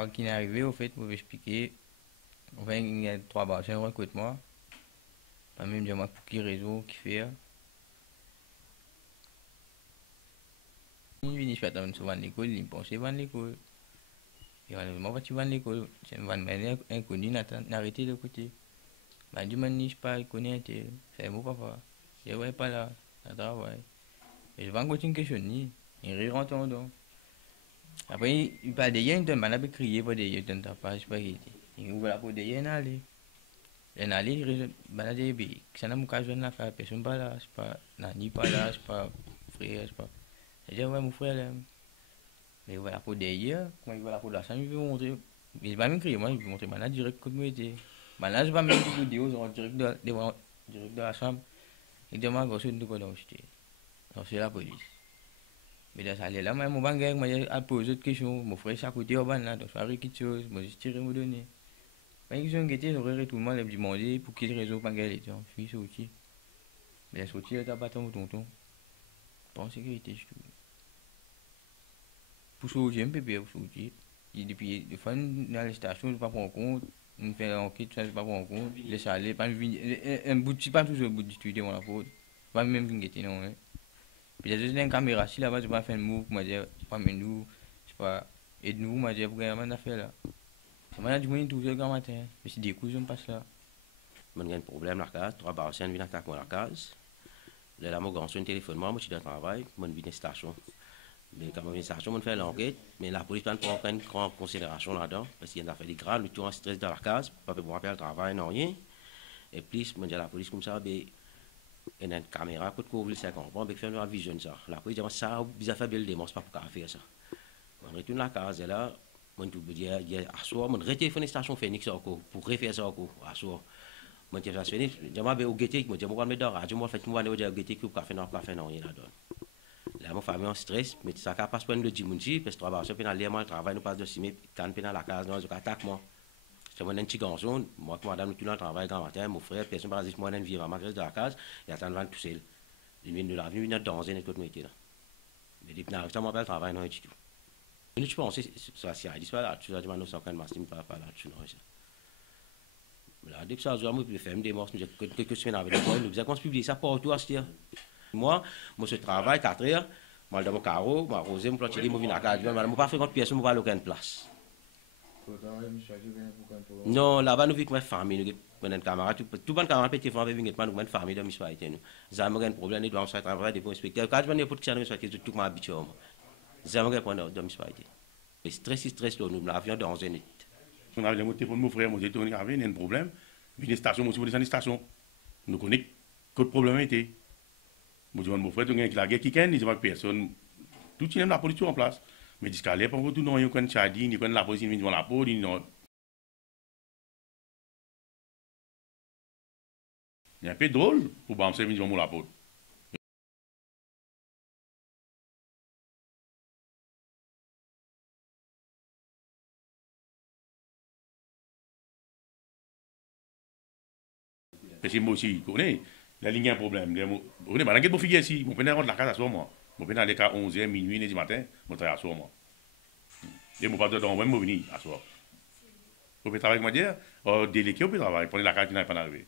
quand il est arrivé, au fait, pour expliquer, enfin, il y a trois barres, c'est un recrutement. Pas même dire moi pour qui réseau, qui fait. Il vient faire souvent l'école, il pense qu'il va à l'école. Et malheureusement, quand tu vas à l'école, c'est un manière inconnu, n'a arrêté de côté. Bah, du man, je pas, il connaît, c'est mon papa. Je ne pas là, ça travaille. Et je vais encore une question, il rentre en dedans. Après, il parle de rien, il m'a crié pour des yeux, il pas, je sais pas qui était. Il ouvre la porte de rien, il allait. Il allait, il balade, ça n'a pas besoin de la faire, personne pas là, c'est pas, ni pas là, c'est pas frère, c'est pas. Je dis, ouais, mon frère, là. Mais voilà, pour derrière, quand il va la pour la chambre, il veut montrer. Il va même crier, moi, il veut montrer, maintenant, direct comme il était. Maintenant, je vais même une vidéo, direct de la chambre. Il demande, grosso modo, quoi, donc, c'est la police. Mais dans ça, là, moi, mon bangère, moi, j'ai posé d'autres questions. Mon frère, c'est à côté, au ban, là, donc, je fais quelque chose, moi, j'ai tiré, me donner. Quand ils ont guetté, j'aurais tout le monde, ils demandé pour quelle raison bangère était. Je suis sorti. Mais la sortie, elle t'a pas ton tonton. Pas en sécurité, je trouve. Pour sortir, un peu bien, pour sortir. Et depuis, des fois, dans les stations, je ne pas prendre en compte. On fait l'enquête, ça, je ne pas prendre en compte. Laisse aller, pas un bout de, pas toujours un bout de studio, on la faute. Pas même une guetté, non, hein. Puis j'ai juste une caméra, si là-bas, je vais faire un move, moi, je pas mais nous, je sais pas, aide-nous, moi, je pour gagner une affaire là. C'est moi, du moins, tout le grand matin. Je suis des coups, je me passe là. Mon un problème la case, trois barres, viennent attaquer moi la case. Là, mon grand son téléphone, moi, je suis dans le travail, mon viens station. Mais quand on vient station, on fait l'enquête, mais la police ne prend aucune grande considération là-dedans, parce qu'il y a des affaires de grave, tout en stress dans la case, pas pour faire le travail, non rien. Et puis, je dis à la police comme ça, il y a une caméra, côté couvrir 50 points, il fait une vision ça. La police dit, ça, vous avez fait bien le démon, c'est pas pour faire ça. On retourne la case, et là, on dit, à soir, on retéléphone la station Phoenix pour refaire ça encore, à soir. Moi, je suis venu, je m'avais au guetté, je me mettre dans la radio, je me suis dit, au guetté, que café non, café non, rien là-dedans. Là, ma famille en stress, mais ça ne passe pas de dimanche, parce que trois barres, puis dans le travail, nous passe de cimer, quand on dans la case, nous attaque moi. C'est moi un petit garçon, moi, madame, tout le travail grand matin, mon frère, personne ne dit, moi, un vieux, ma de la case, et attend tout seul. Il vient de la venue, il vient de danser, et tout le là. Mais depuis, ça m'appelle travail, non, du tout. Je pense que ça, c'est à l'histoire là, tu as dit, nous sommes quand même pas là-dessus, non, ça. Là, depuis ça, je vais faire des morceaux, quelques semaines avec moi, nous avons publié ça partout à ce dire. Moi, je travaille 4 heures, moi, dans mon carreau, moi, rosé, je planche, je viens à la case, je ne vais pas faire autre personne, je ne vais pas aucune place. Non, là-bas, nous vivons avec ma famille, nous avons un camarade, tout le monde camarade petit frère, nous avons une famille, nous avons un problème, nous avons un travail, nous avons un spectacle. Quand je viens pour que ça nous soit tout le monde habitué. Nous avons un problème, nous avons un stress, nous l'avions dans une nuit. On avait monté pour mon frère, moi j'étais arrivé, il y a un problème. Il y a une station, moi aussi, pour une station. Nous connaissons que le problème était. Moi je dis, mon frère, tu as la guerre qui gagne, il n'y a pas personne. Tout le monde la police en place. Mais jusqu'à là, pour tout, non, il y a un chadi, il y a la police, il y a la police, il y a un peu drôle pour balancer, il y a la police. Parce que moi aussi, je connais, la ligne a un problème. Vous connaissez, je vais figurer ici, je vais rentrer la casa sur moi. Je vais aller à 11h, minuit, du matin, je vais travailler sur moi. Et je ne vais pas dedans, je vais venir à soir. Vous pouvez travailler avec moi dire, délégué, vous pouvez travailler, prenez la carte qui n'a pas arrivé.